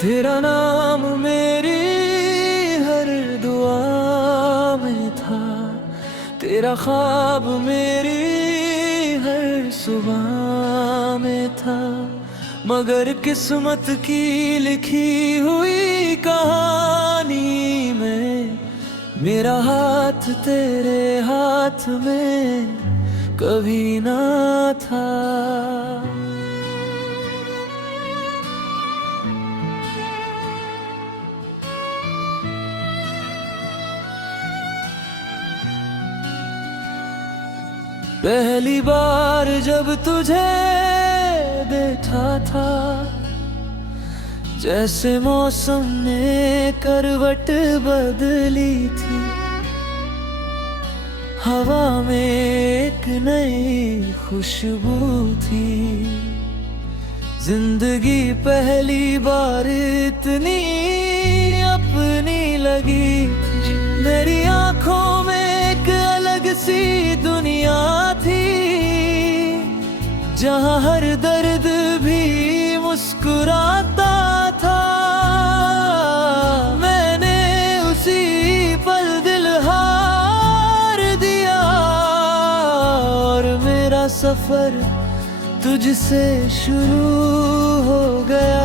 तेरा नाम मेरी हर दुआ में था, तेरा ख्वाब मेरी हर सुबह में था। मगर किस्मत की लिखी हुई कहानी में मेरा हाथ तेरे हाथ में कभी ना था। पहली बार जब तुझे देखा था, जैसे मौसम ने करवट बदली थी। हवा में एक नई खुशबू थी। जिंदगी पहली बार इतनी अपनी लगी थी। मेरी आंखों में एक अलग सी दुनिया थी, जहां हर दर्द भी मुस्कुराता था। मैंने उसी पल दिल हार दिया और मेरा सफर तुझसे शुरू हो गया।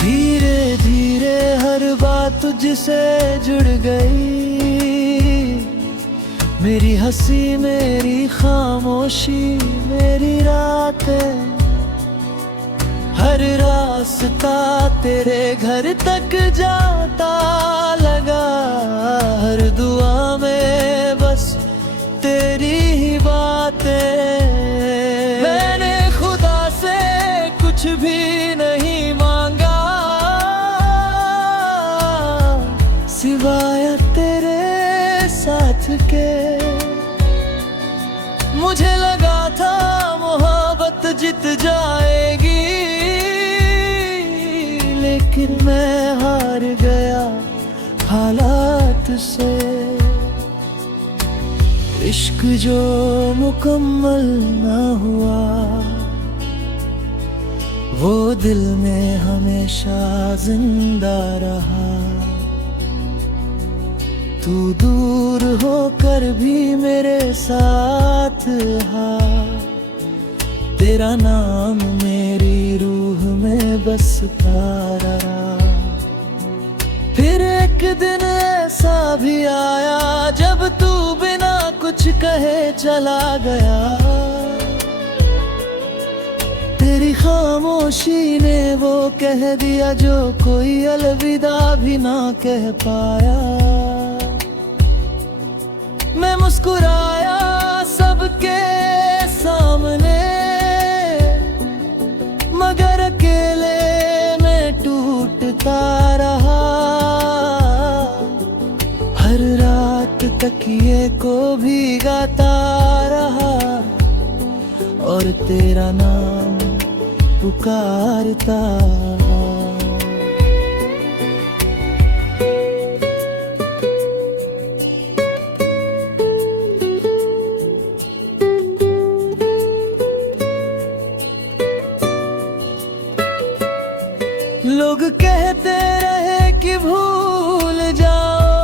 धीरे धीरे हर बात तुझसे जुड़ गई। मेरी हंसी मेरी खामोशी मेरी रातें, हर रास्ता तेरे घर तक जाता लगा। हर दुआ में बस तेरी ही बातें। मैंने खुदा से कुछ भी नहीं मांगा, सिवाय तेरे साथ के। मुझे लगा था मोहब्बत जीत जाएगी, लेकिन मैं हार गया हालात से। इश्क जो मुकम्मल ना हुआ, वो दिल में हमेशा जिंदा रहा। तू दूर होकर भी मेरे साथ हा। तेरा नाम मेरी रूह में बसता रहा। फिर एक दिन ऐसा भी आया जब तू बिना कुछ कहे चला गया। तेरी खामोशी ने वो कह दिया जो कोई अलविदा भी ना कह पाया। मैं मुस्कुराया सबके सामने, मगर अकेले में टूटता रहा। हर रात तकिए को भीगाता रहा और तेरा नाम पुकारता। लोग कहते रहे कि भूल जाओ,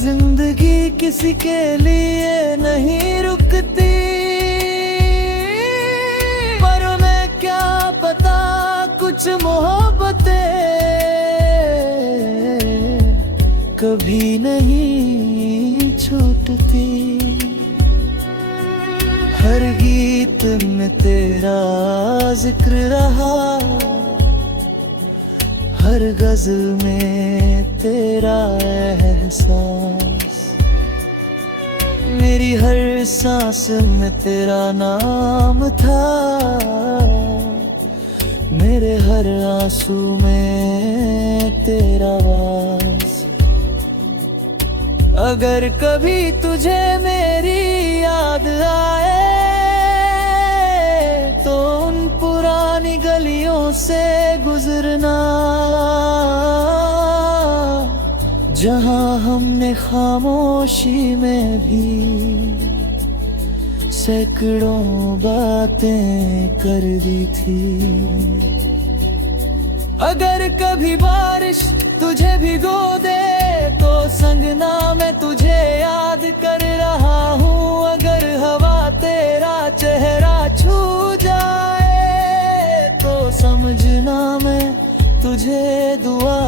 जिंदगी किसी के लिए नहीं रुकती। पर मैं क्या पता कुछ मोहब्बतें कभी नहीं छूटती। हर गीत में तेरा जिक्र रहा, हर गज़ल में तेरा एहसास। मेरी हर सांस में तेरा नाम था, मेरे हर आंसू में तेरा वास। अगर कभी तुझे मेरी याद आए तो उन पुरानी गलियों से गुजरना। जहां हमने खामोशी में भी सैकड़ों बातें कर दी थी। अगर कभी बारिश तुझे भिगो दे तो संगना मैं तुझे याद कर रहा हूँ। अगर हवा तेरा चेहरा छू जाए तो समझना मैं तुझे दुआ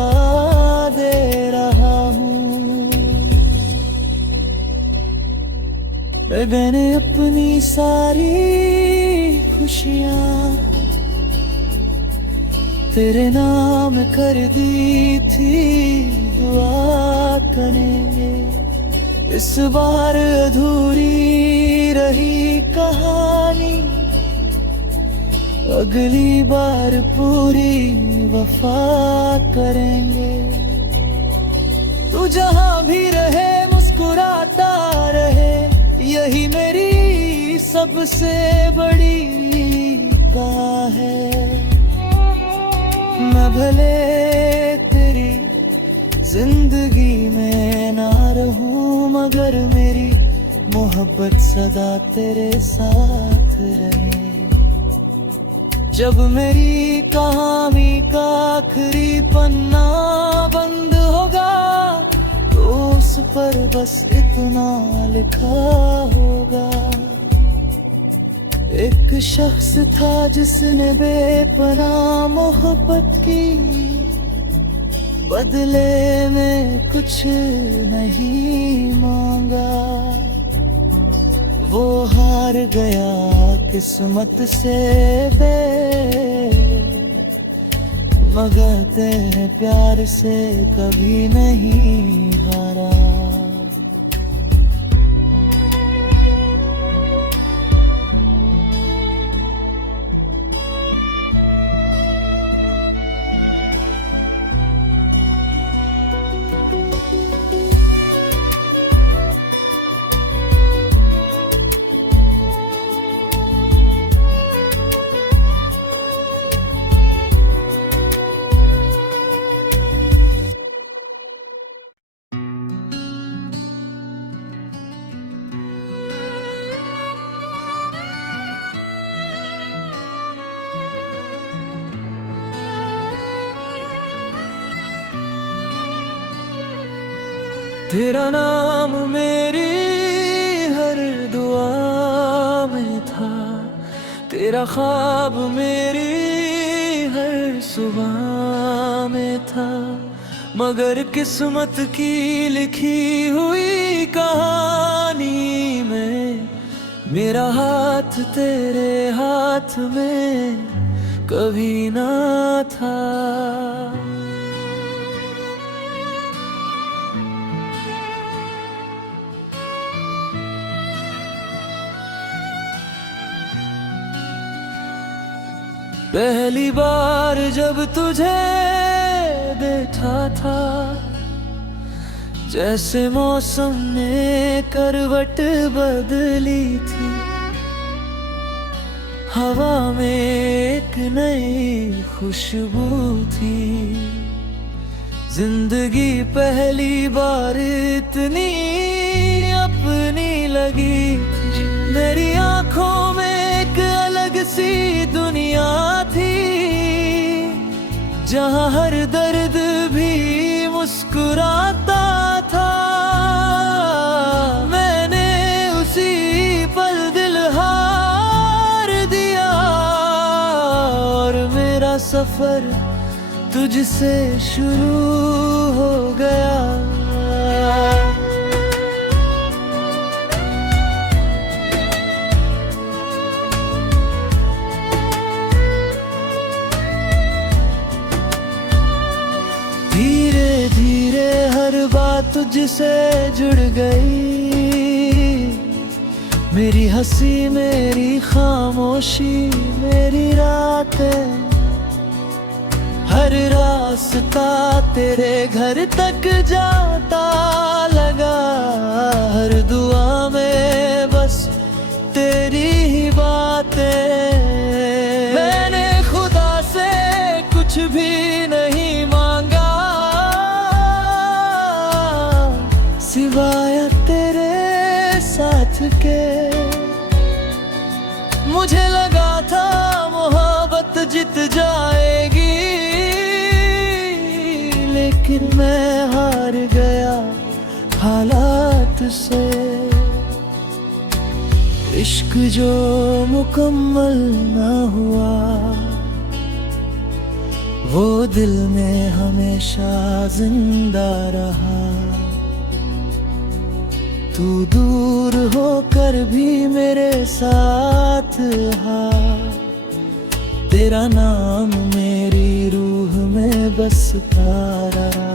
दे रहा हूँ। मैंने अपनी सारी खुशियाँ तेरे नाम कर दी थी। दुआ करेंगे इस बार अधूरी रही कहानी, अगली बार पूरी वफा करेंगे। तू जहां भी रहे मुस्कुराता रहे, यही मेरी सबसे बड़ी दुआ है। मैं भले तेरी जिंदगी में ना रहूं, मगर मेरी मोहब्बत सदा तेरे साथ रहे। जब मेरी कहानी का आखिरी पन्ना बंद होगा तो उस पर बस इतना लिखा होगा। एक शख्स था जिसने बेपनाह मोहब्बत की, बदले में कुछ नहीं मांगा। वो हार गया किस्मत से मगर तेरे प्यार से कभी नहीं हारा। तेरा नाम मेरी हर दुआ में था, तेरा ख्वाब मेरी हर सुबह में था। मगर किस्मत की लिखी हुई कहानी में मेरा हाथ तेरे हाथ में कभी ना था। पहली बार जब तुझे देखा था, जैसे मौसम ने करवट बदली थी। हवा में एक नई खुशबू थी। जिंदगी पहली बार इतनी अपनी लगी थी। मेरी आंखों में एक अलग सी दुनिया थी, जहां हर दर्द भी मुस्कुराता था। मैंने उसी पल दिल हार दिया और मेरा सफर तुझसे शुरू हो गया। धीरे धीरे हर बात तुझसे जुड़ गई। मेरी हंसी मेरी खामोशी मेरी रातें, हर रास्ता तेरे घर तक जाता लगा। हर दुआ में बस तेरी ही बातें। मैंने खुदा से कुछ भी नहीं मांगा, मुझे लगा था मोहब्बत जीत जाएगी, लेकिन मैं हार गया हालात से। इश्क जो मुकम्मल ना हुआ, वो दिल में हमेशा जिंदा रहा। तू दूर होकर भी मेरे साथ रहा, तेरा नाम मेरी रूह में बसता रहा।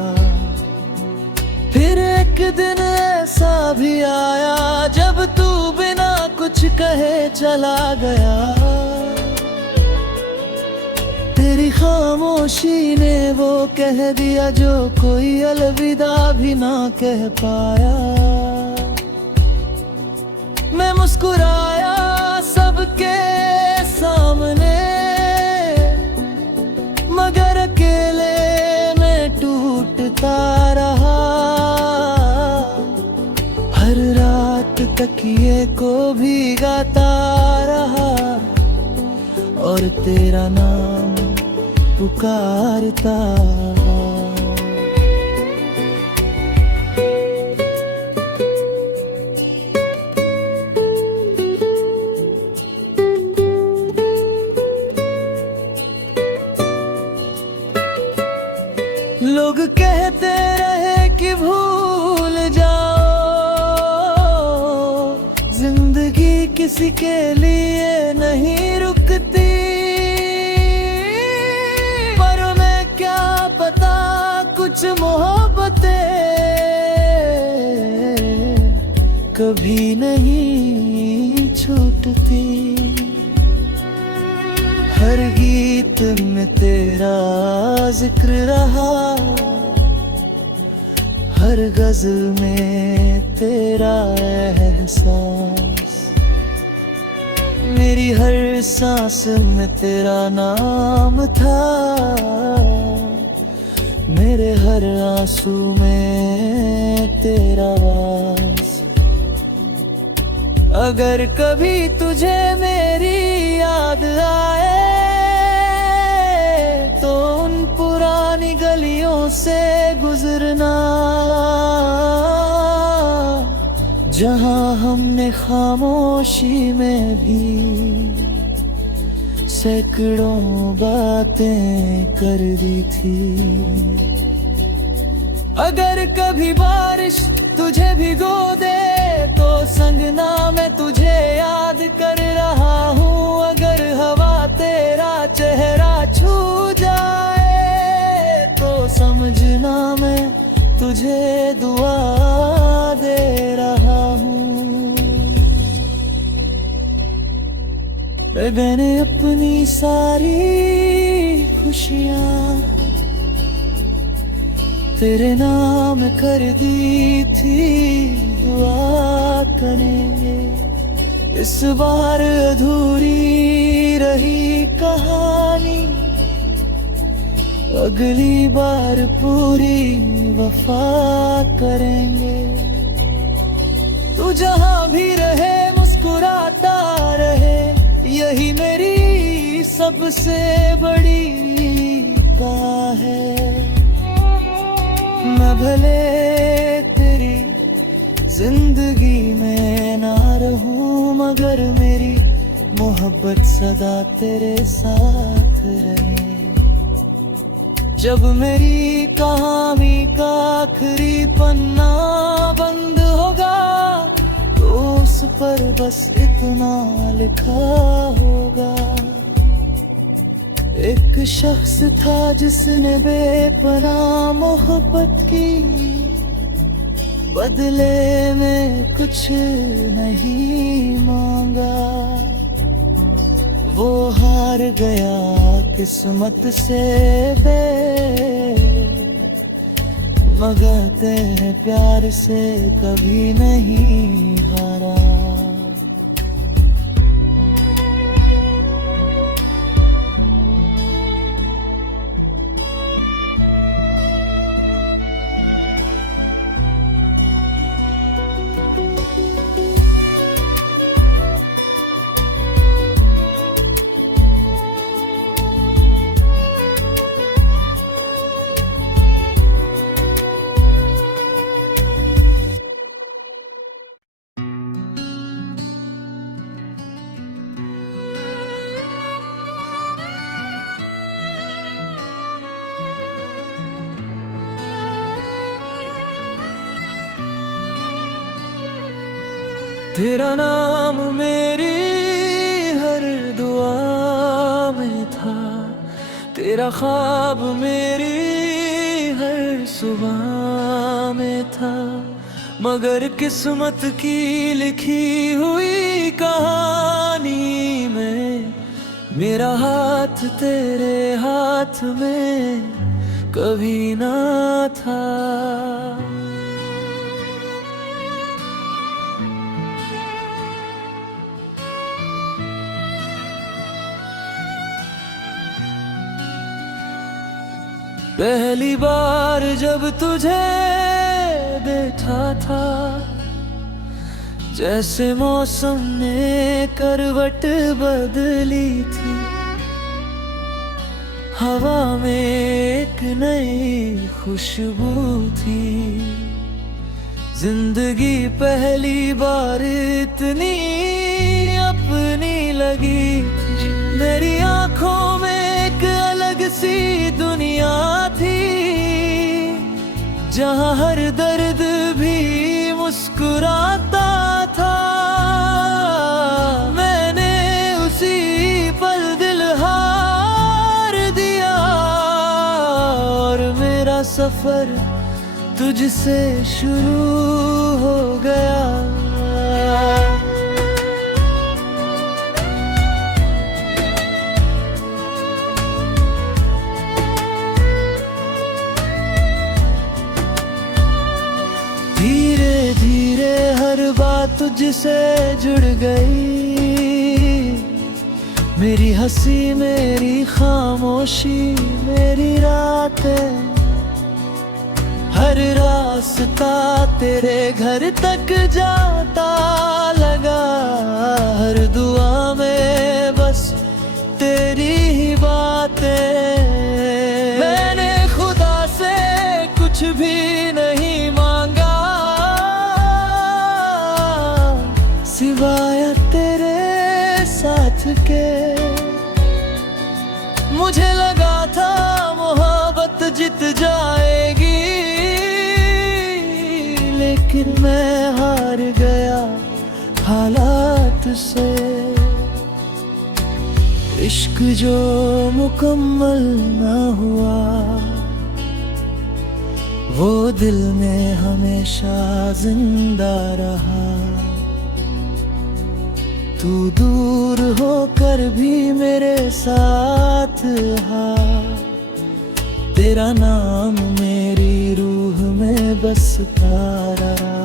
फिर एक दिन ऐसा भी आया जब तू बिना कुछ कहे चला गया। तेरी खामोशी ने वो कह दिया जो कोई अलविदा भी ना कह पाया। मैं मुस्कुराया सबके सामने, मगर अकेले में टूटता रहा। हर रात तकिए को भीगाता रहा और तेरा नाम पुकारता। लोग कहते रहे कि भूल जाओ, जिंदगी किसी के लिए नहीं रुकती। पर मैं क्या पता, कुछ मोहब्बतें कभी नहीं छूटती। हर गीत में तेरा जिक्र रहा, हर गज़ल में तेरा एहसास। मेरी हर सांस में तेरा नाम था, मेरे हर आंसू में तेरा वास। अगर कभी तुझे मेरी याद आए तो उन पुरानी गलियों से गुजरना, जहां हमने खामोशी में भी सैकड़ों बातें कर दी थी। अगर कभी बारिश तुझे भिगो दे तो संगना मैं तुझे याद कर रहा हूँ। अगर हवा तेरा चेहरा छू जाए तो समझना मैं तुझे दुआ दे रहा हूँ। मैंने अपनी सारी खुशियाँ तेरे नाम कर दी थी, दुआ करेंगे इस बार अधूरी रही कहानी। अगली बार पूरी वफा करेंगे। तू जहां भी रहे मुस्कुराता रहे, यही मेरी सबसे बड़ी दुआ है। मैं भले तेरी जिंदगी में ना रहूं, मगर मेरी मोहब्बत सदा तेरे साथ रहे। जब मेरी कहानी का आखिरी पन्ना बंद होगा तो उस पर बस इतना लिखा होगा। एक शख्स था जिसने बेपनाह मोहब्बत की, बदले में कुछ नहीं मांगा। वो हार गया किस्मत से मगर तेरे प्यार से कभी नहीं हारा। तेरा नाम मेरी हर दुआ में था, तेरा ख्वाब मेरी हर सुबह में था। मगर किस्मत की लिखी हुई कहानी में मेरा हाथ तेरे हाथ में कभी ना था। पहली बार जब तुझे देखा था, जैसे मौसम ने करवट बदली थी। हवा में एक नई खुशबू थी। जिंदगी पहली बार इतनी अपनी लगी थी। मेरी आंखों में एक अलग सी दुनिया थी, जहां हर दर्द भी मुस्कुराता था। मैंने उसी पल दिल हार दिया और मेरा सफर तुझसे शुरू हो गया। धीरे धीरे हर बात तुझसे जुड़ गई। मेरी हंसी मेरी खामोशी मेरी रातें, हर रास्ता तेरे घर तक जाता लगा। हर दुआ में बस तेरी ही बातें। मैंने खुदा से कुछ भी नहीं मांगा, सिवाय तेरे साथ के। मुझे लगा था मोहब्बत जीत जाएगी, लेकिन मैं हार गया हालात से। इश्क जो मुकम्मल ना हुआ, वो दिल में हमेशा जिंदा रहा। तू दूर होकर भी मेरे साथ हा। तेरा नाम मेरी रूह में बसता रहा।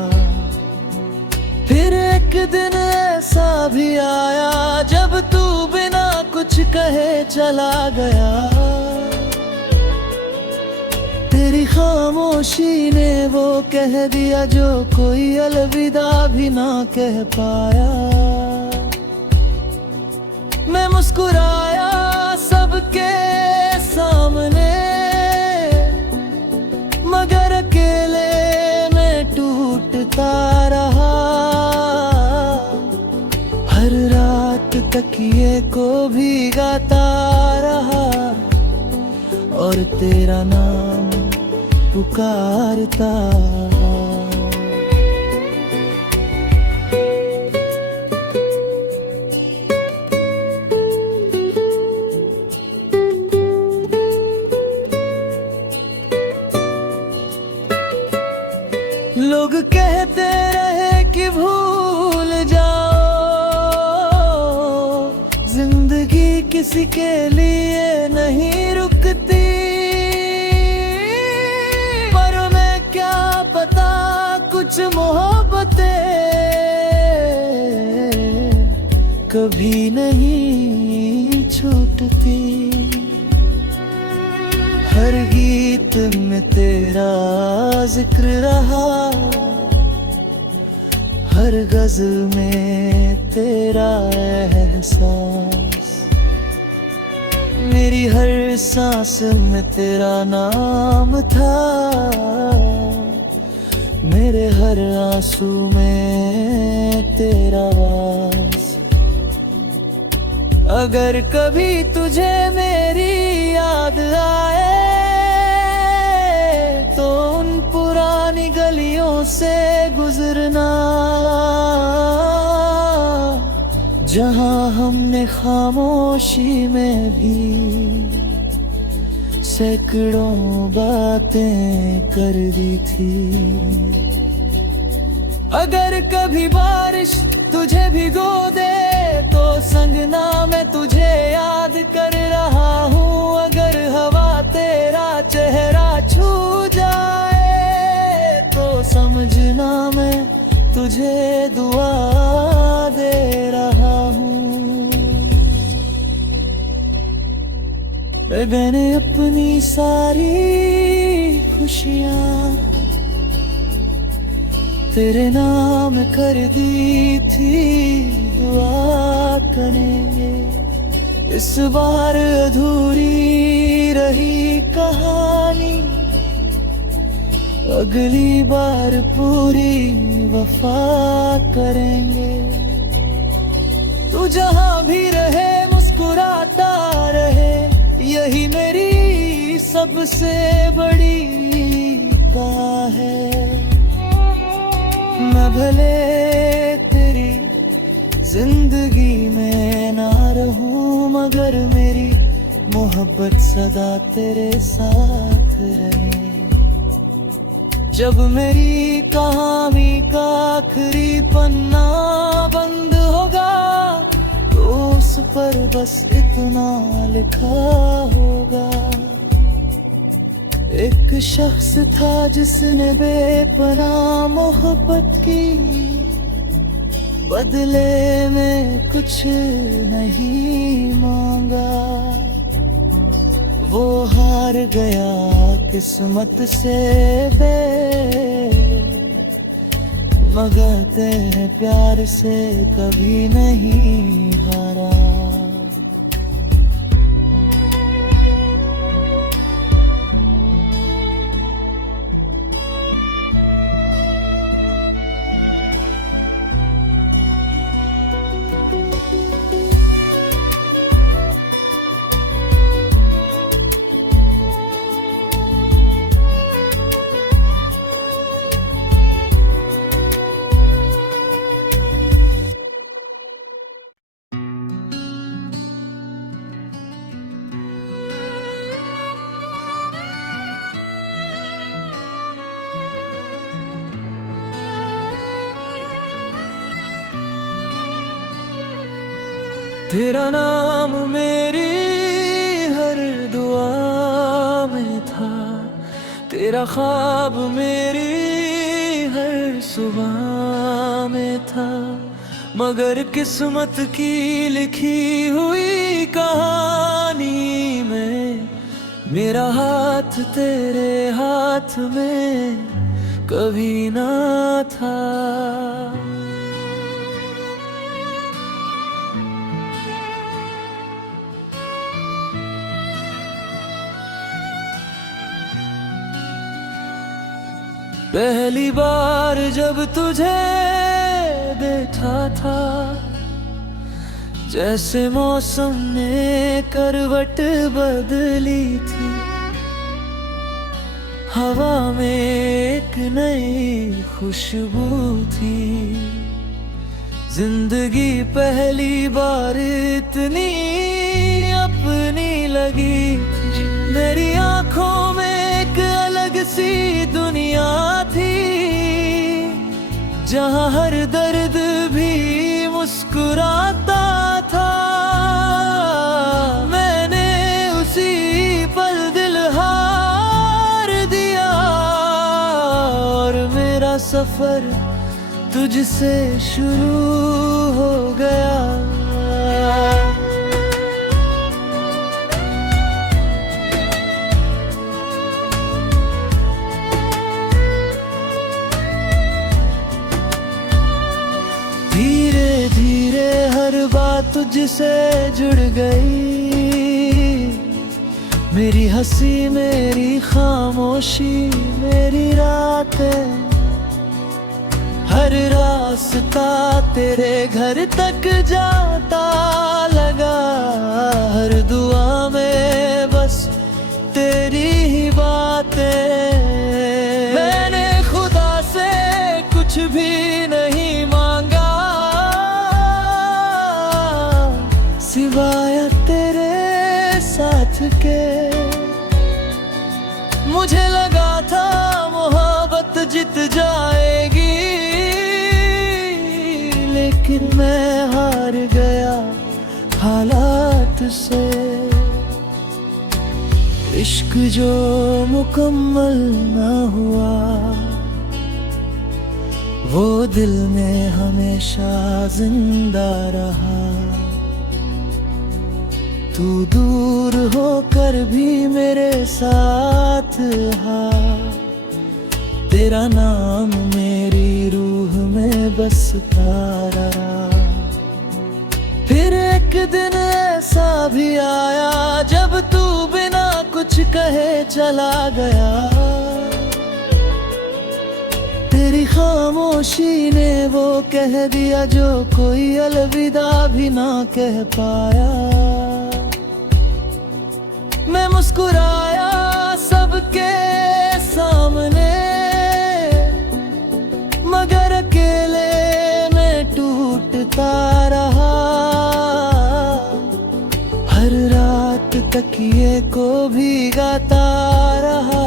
फिर एक दिन ऐसा भी आया जब तू बिना कुछ कहे चला गया। तेरी खामोशी ने वो कह दिया जो कोई अलविदा भी ना कह पाया। मैं मुस्कुराया सबके सामने, मगर अकेले में टूटता रहा। हर रात तकिए को भीगाता रहा और तेरा नाम पुकारता। लोग कहते रहे कि भूल जाओ, जिंदगी किसी के लिए नहीं रुकती। पर मैं क्या पता कुछ मोहब्बतें कभी नहीं छूटती। हर गीत में तेरा जिक्र रहा, हर गज़ल में तेरा एहसास। मेरी हर सांस में तेरा नाम था, मेरे हर आंसू में तेरा वास। अगर कभी तुझे मेरी याद आए तो उन पुरानी गलियों से गुजरना। जहां हमने खामोशी में भी सैकड़ों बातें कर दी थी। अगर कभी बारिश तुझे भिगो दे तो संगना मैं तुझे याद कर रहा हूँ। अगर हवा तेरा चेहरा छू जाए तो समझना मैं तुझे दुआ दे रहा हूँ। मैंने अपनी सारी खुशियाँ तेरे नाम कर दी थी। दुआ करेंगे इस बार अधूरी रही कहानी, अगली बार पूरी वफा करेंगे। तू जहां भी रहे मुस्कुराता रहे, यही मेरी सबसे बड़ी दुआ है। मैं भले तेरी जिंदगी में ना रहूं, मगर मेरी मोहब्बत सदा तेरे साथ रहे। जब मेरी कहानी का आखिरी पन्ना बंद होगा तो उस पर बस इतना लिखा होगा। एक शख्स था जिसने बेपनाह मोहब्बत की, बदले में कुछ नहीं मांगा। वो हार गया किस्मत से मगर तेरे प्यार से कभी नहीं हारा। तेरा नाम मेरी हर दुआ में था, तेरा ख्वाब मेरी हर सुबह में था। मगर किस्मत की लिखी हुई कहानी में मेरा हाथ तेरे हाथ में कभी ना था। पहली बार जब तुझे देखा था, जैसे मौसम ने करवट बदली थी। हवा में एक नई खुशबू थी। जिंदगी पहली बार इतनी अपनी लगी थी। मेरी आंखों में एक अलग सी दुनिया थी, जहां हर दर्द भी मुस्कुराता था। मैंने उसी पल दिल हार दिया और मेरा सफर तुझसे शुरू हो गया। धीरे धीरे हर बात तुझसे जुड़ गई। मेरी हंसी मेरी खामोशी मेरी रातें, हर रास्ता तेरे घर तक जाता लगा। हर दुआ में बस तेरी ही बातें। मैंने खुदा से कुछ भी नहीं मांगा, मैं हार गया हालात से। इश्क जो मुकम्मल ना हुआ वो दिल में हमेशा जिंदा रहा। तू दूर होकर भी मेरे साथ रहा, तेरा नाम मेरी रूह में बसता रहा। फिर एक दिन ऐसा भी आया जब तू बिना कुछ कहे चला गया। तेरी खामोशी ने वो कह दिया जो कोई अलविदा भी ना कह पाया। मैं मुस्कुराया सबके सामने, मगर अकेले में टूटता रहा। हर रात तकिए को भीगाता रहा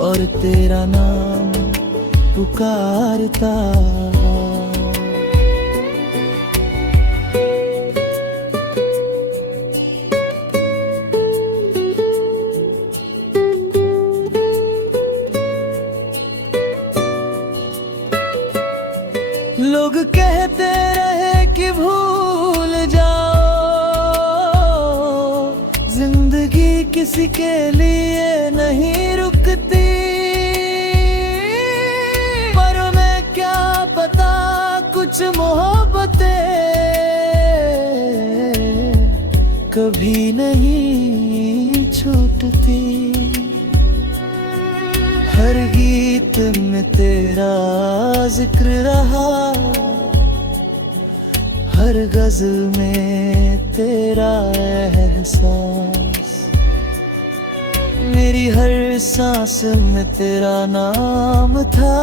और तेरा नाम पुकारता। लोग कहते रहे कि भूल जाओ, जिंदगी किसी के लिए नहीं रुकती। पर मैं क्या पता कुछ मोहब्बतें कभी नहीं छूटती। हर गीत में तेरा जिक्र रहा, हर गज़ल में तेरा एहसास। मेरी हर सांस में तेरा नाम था,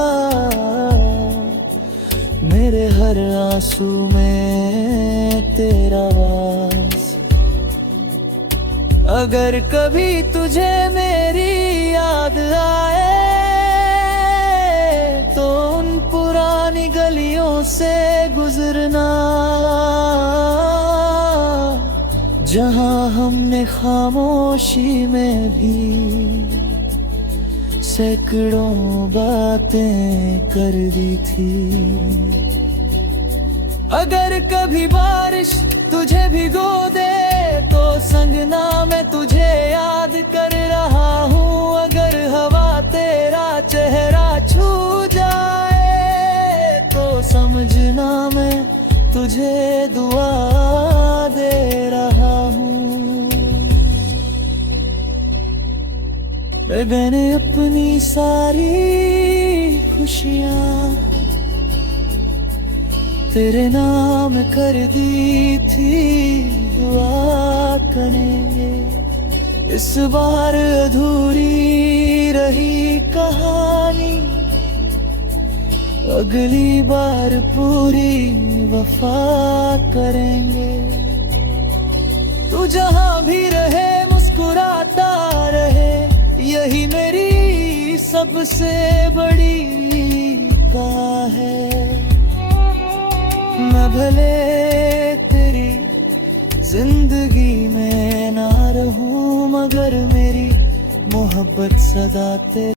मेरे हर आंसू में तेरा वास। अगर कभी तुझे मेरी याद आए तो उन पुरानी गलियों से गुजरना, जहां हमने खामोशी में भी सैकड़ों बातें कर दी थी। अगर कभी बारिश तुझे भिगो दे तो संगना मैं तुझे याद कर रहा हूँ। अगर हवा तेरा चेहरा छू जाए तो समझना मैं तुझे दुआ दे रहा हूँ। मैंने अपनी सारी खुशियाँ तेरे नाम कर दी थी, दुआ करेंगे इस बार अधूरी रही कहानी। अगली बार पूरी वफा करेंगे। तू जहां भी रहे मुस्कुराता रहे, यही मेरी सबसे बड़ी दुआ है। मैं भले तेरी जिंदगी में ना रहूं, मगर मेरी मोहब्बत सदा तेरी